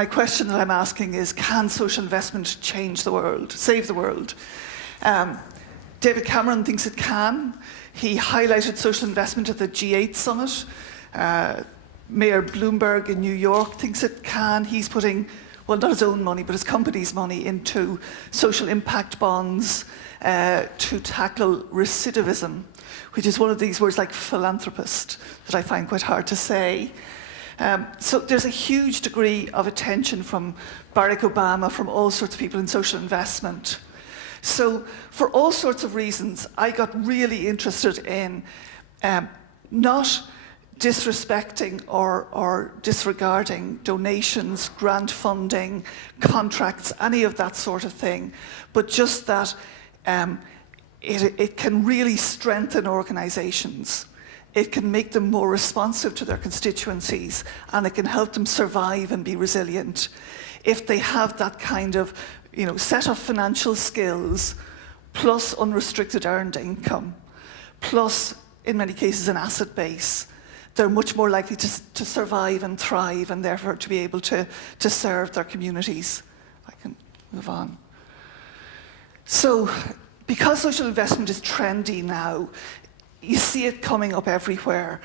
My question that I'm asking is, can social investment change the world, save the world? David Cameron thinks it can. He highlighted social investment at the G8 summit. Mayor Bloomberg in New York thinks it can. He's putting, well, not his own money, but his company's money into social impact bonds to tackle recidivism, which is one of these words like philanthropist that I find quite hard to say. So there's a huge degree of attention from Barack Obama, from all sorts of people in social investment. So for all sorts of reasons, I got really interested in not disrespecting or disregarding donations, grant funding, contracts, any of that sort of thing, but just that it can really strengthen organisations. It can make them more responsive to their constituencies, and it can help them survive and be resilient if they have that kind of, set of financial skills, plus unrestricted earned income, plus, in many cases, an asset base. They're much more likely to survive and thrive, and therefore to be able to serve their communities. I can move on. So, because social investment is trendy now, you see it coming up everywhere.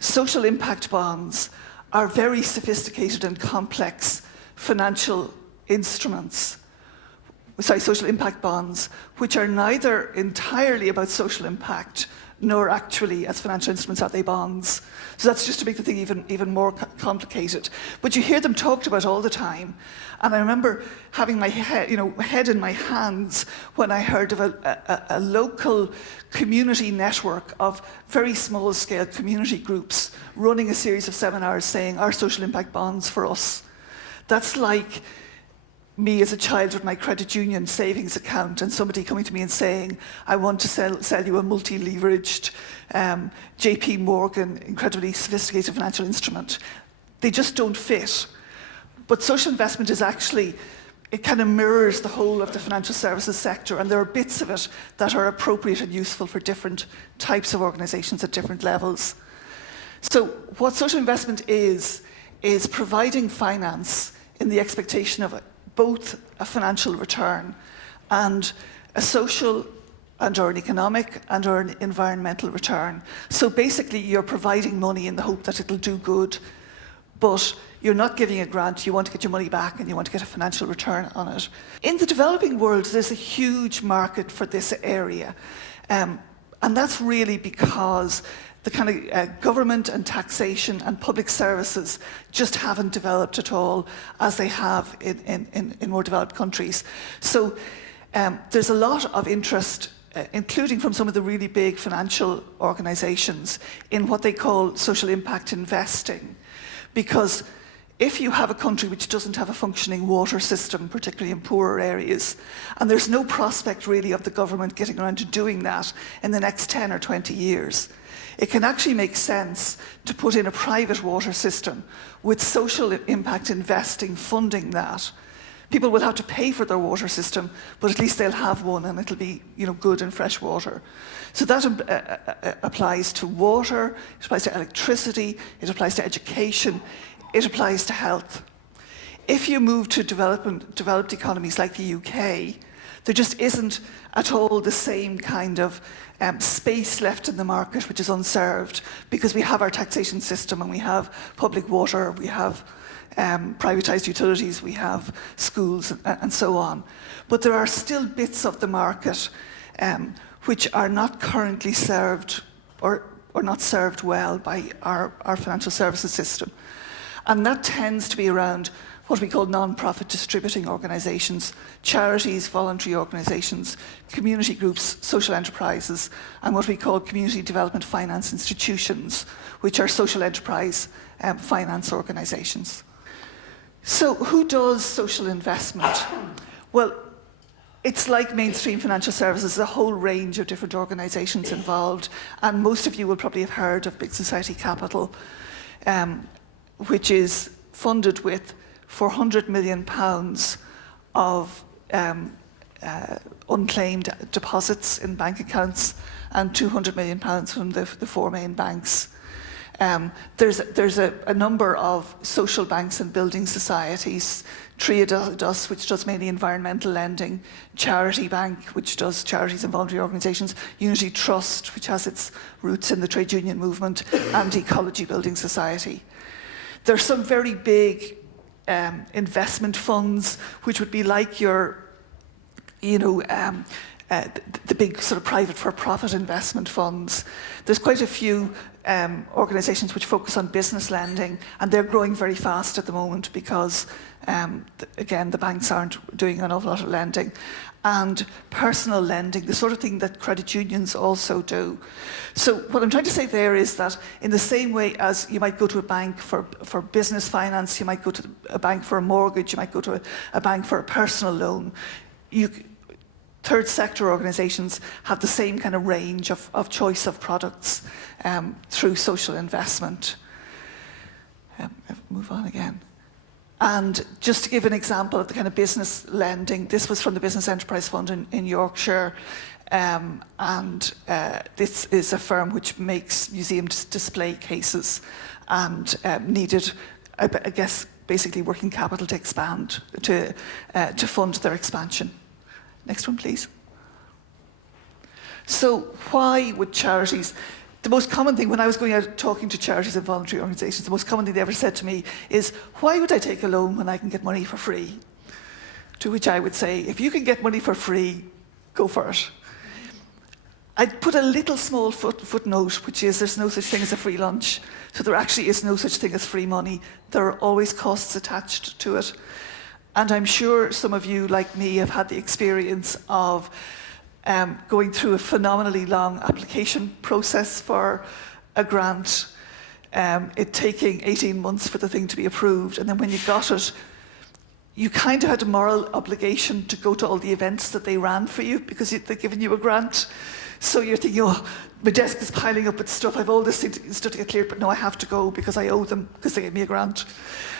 Social impact bonds are very sophisticated and complex financial instruments. Social impact bonds, which are neither entirely about social impact, nor actually, as financial instruments, are they bonds. So that's just to make the thing even more complicated. But you hear them talked about all the time. And I remember having my head in my hands when I heard of a local community network of very small-scale community groups running a series of seminars saying, "Are social impact bonds for us?" That's like me as a child with my credit union savings account and somebody coming to me and saying, "I want to sell you a multi-leveraged JP Morgan, incredibly sophisticated financial instrument." They just don't fit. But social investment is actually, it kind of mirrors the whole of the financial services sector, and there are bits of it that are appropriate and useful for different types of organizations at different levels. So what social investment is providing finance in the expectation of both a financial return and a social and/or an economic and/or an environmental return. So basically, you're providing money in the hope that it'll do good, but you're not giving a grant. You want to get your money back and you want to get a financial return on it. In the developing world, there's a huge market for this area. And that's really because the kind of government and taxation and public services just haven't developed at all as they have in more developed countries. So there's a lot of interest, including from some of the really big financial organizations, in what they call social impact investing. Because if you have a country which doesn't have a functioning water system, particularly in poorer areas, and there's no prospect really of the government getting around to doing that in the next 10 or 20 years, it can actually make sense to put in a private water system with social impact investing funding that. People will have to pay for their water system, but at least they'll have one and it'll be, good and fresh water. So that applies to water, it applies to electricity, it applies to education, it applies to health. If you move to developed economies like the UK, there just isn't at all the same kind of space left in the market which is unserved, because we have our taxation system and we have public water, we have privatised utilities, we have schools and so on. But there are still bits of the market which are not currently served or not served well by our financial services system. And that tends to be around what we call non-profit distributing organisations, charities, voluntary organisations, community groups, social enterprises, and what we call community development finance institutions, which are social enterprise finance organisations. So who does social investment? Well, it's like mainstream financial services, a whole range of different organisations involved, and most of you will probably have heard of Big Society Capital, which is funded with £400 million of unclaimed deposits in bank accounts and £200 million from the four main banks. There's a number of social banks and building societies, Triodos, which does mainly environmental lending, Charity Bank, which does charities and voluntary organisations, Unity Trust, which has its roots in the trade union movement, and Ecology Building Society. There's some very big investment funds, which would be like your, the big sort of private for-profit investment funds. There's quite a few organisations which focus on business lending, and they're growing very fast at the moment because, again, the banks aren't doing an awful lot of lending. And personal lending, the sort of thing that credit unions also do. So what I'm trying to say there is that in the same way as you might go to a bank for business finance, you might go to a bank for a mortgage, you might go to a bank for a personal loan, third sector organisations have the same kind of range of choice of products through social investment. Move on again. And just to give an example of the kind of business lending, this was from the Business Enterprise Fund in Yorkshire. This is a firm which makes museum display cases and needed, I guess, basically working capital to expand, to fund their expansion. Next one, please. So why would charities... The most common thing, when I was going out talking to charities and voluntary organisations, the most common thing they ever said to me is, why would I take a loan when I can get money for free? To which I would say, if you can get money for free, go for it. I'd put a little small footnote, which is there's no such thing as a free lunch. So there actually is no such thing as free money. There are always costs attached to it. And I'm sure some of you, like me, have had the experience of going through a phenomenally long application process for a grant, it taking 18 months for the thing to be approved, and then when you got it, you kind of had a moral obligation to go to all the events that they ran for you because they'd given you a grant. So you're thinking, oh, my desk is piling up with stuff, I've all this stuff to get cleared, but no, I have to go because I owe them because they gave me a grant.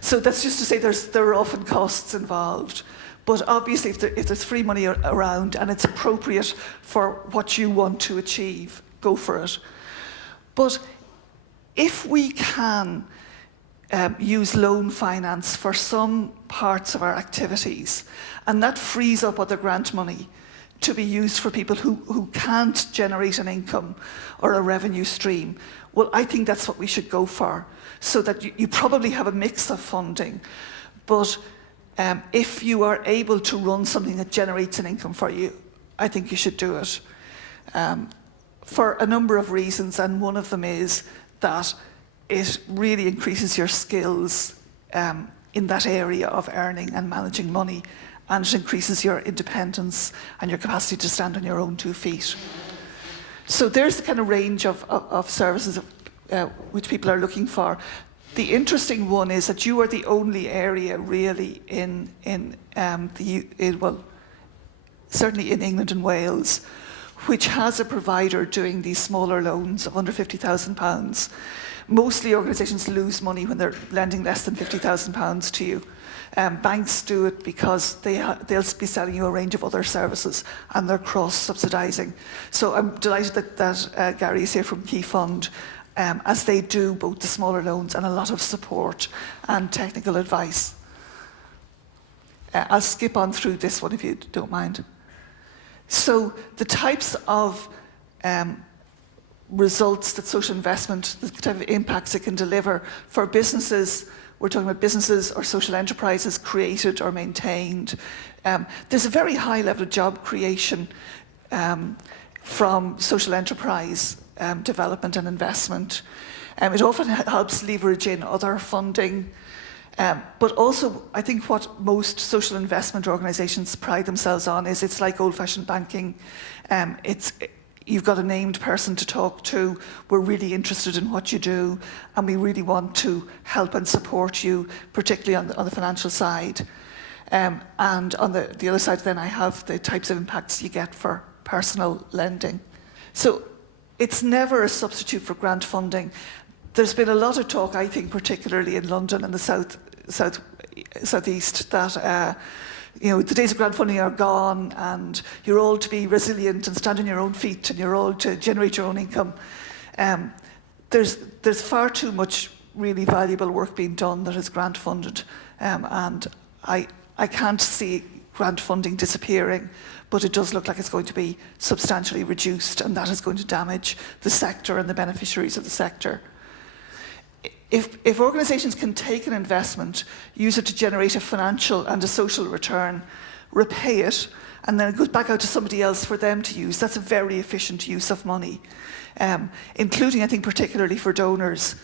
So that's just to say there are often costs involved. But obviously, if there's free money around and it's appropriate for what you want to achieve, go for it. But if we can use loan finance for some parts of our activities, and that frees up other grant money to be used for people who can't generate an income or a revenue stream, well, I think that's what we should go for, so that you probably have a mix of funding, but if you are able to run something that generates an income for you, I think you should do it. For a number of reasons, and one of them is that it really increases your skills in that area of earning and managing money, and it increases your independence and your capacity to stand on your own 2 feet. So there's the kind of range of services which people are looking for. The interesting one is that you are the only area really certainly in England and Wales, which has a provider doing these smaller loans of under £50,000. Mostly organisations lose money when they're lending less than £50,000 to you. Banks do it because they'll be selling you a range of other services and they're cross-subsidising. So I'm delighted that Gary is here from Key Fund, as they do both the smaller loans and a lot of support and technical advice. I'll skip on through this one if you don't mind. So the types of results that social investment, the type of impacts it can deliver for businesses, we're talking about businesses or social enterprises created or maintained. There's a very high level of job creation from social enterprise development and investment. It often helps leverage in other funding, but also I think what most social investment organisations pride themselves on is it's like old-fashioned banking. You've got a named person to talk to, we're really interested in what you do, and we really want to help and support you, particularly on the financial side. And on the other side then I have the types of impacts you get for personal lending. So it's never a substitute for grant funding. There's been a lot of talk, I think, particularly in London and the southeast, that the days of grant funding are gone, and you're all to be resilient and stand on your own feet, and you're all to generate your own income. there's far too much really valuable work being done that is grant funded, and I can't see grant funding disappearing, but it does look like it's going to be substantially reduced, and that is going to damage the sector and the beneficiaries of the sector. If organisations can take an investment, use it to generate a financial and a social return, repay it, and then it goes back out to somebody else for them to use, that's a very efficient use of money, including, I think, particularly for donors.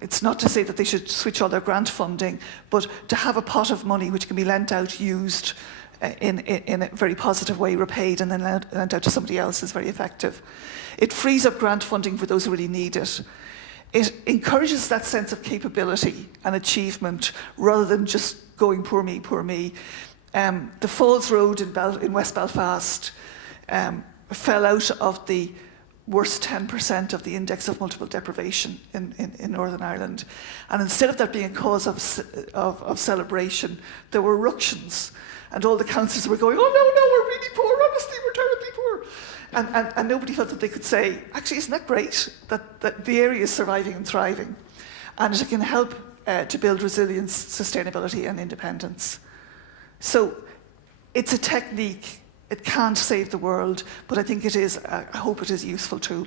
It's not to say that they should switch all their grant funding, but to have a pot of money which can be lent out, used in a very positive way, repaid, and then lent out to somebody else is very effective. It frees up grant funding for those who really need it. It encourages that sense of capability and achievement rather than just going poor me, poor me. The Falls Road in West Belfast fell out of the worst 10% of the index of multiple deprivation in Northern Ireland. And instead of that being a cause of celebration, there were ructions. And all the councillors were going, oh no, we're really poor, honestly, we're terribly poor. And nobody felt that they could say, actually, isn't that great that the area is surviving and thriving? And it can help to build resilience, sustainability and independence. So it's a technique. It can't save the world, but I think it is, I hope it is a useful tool.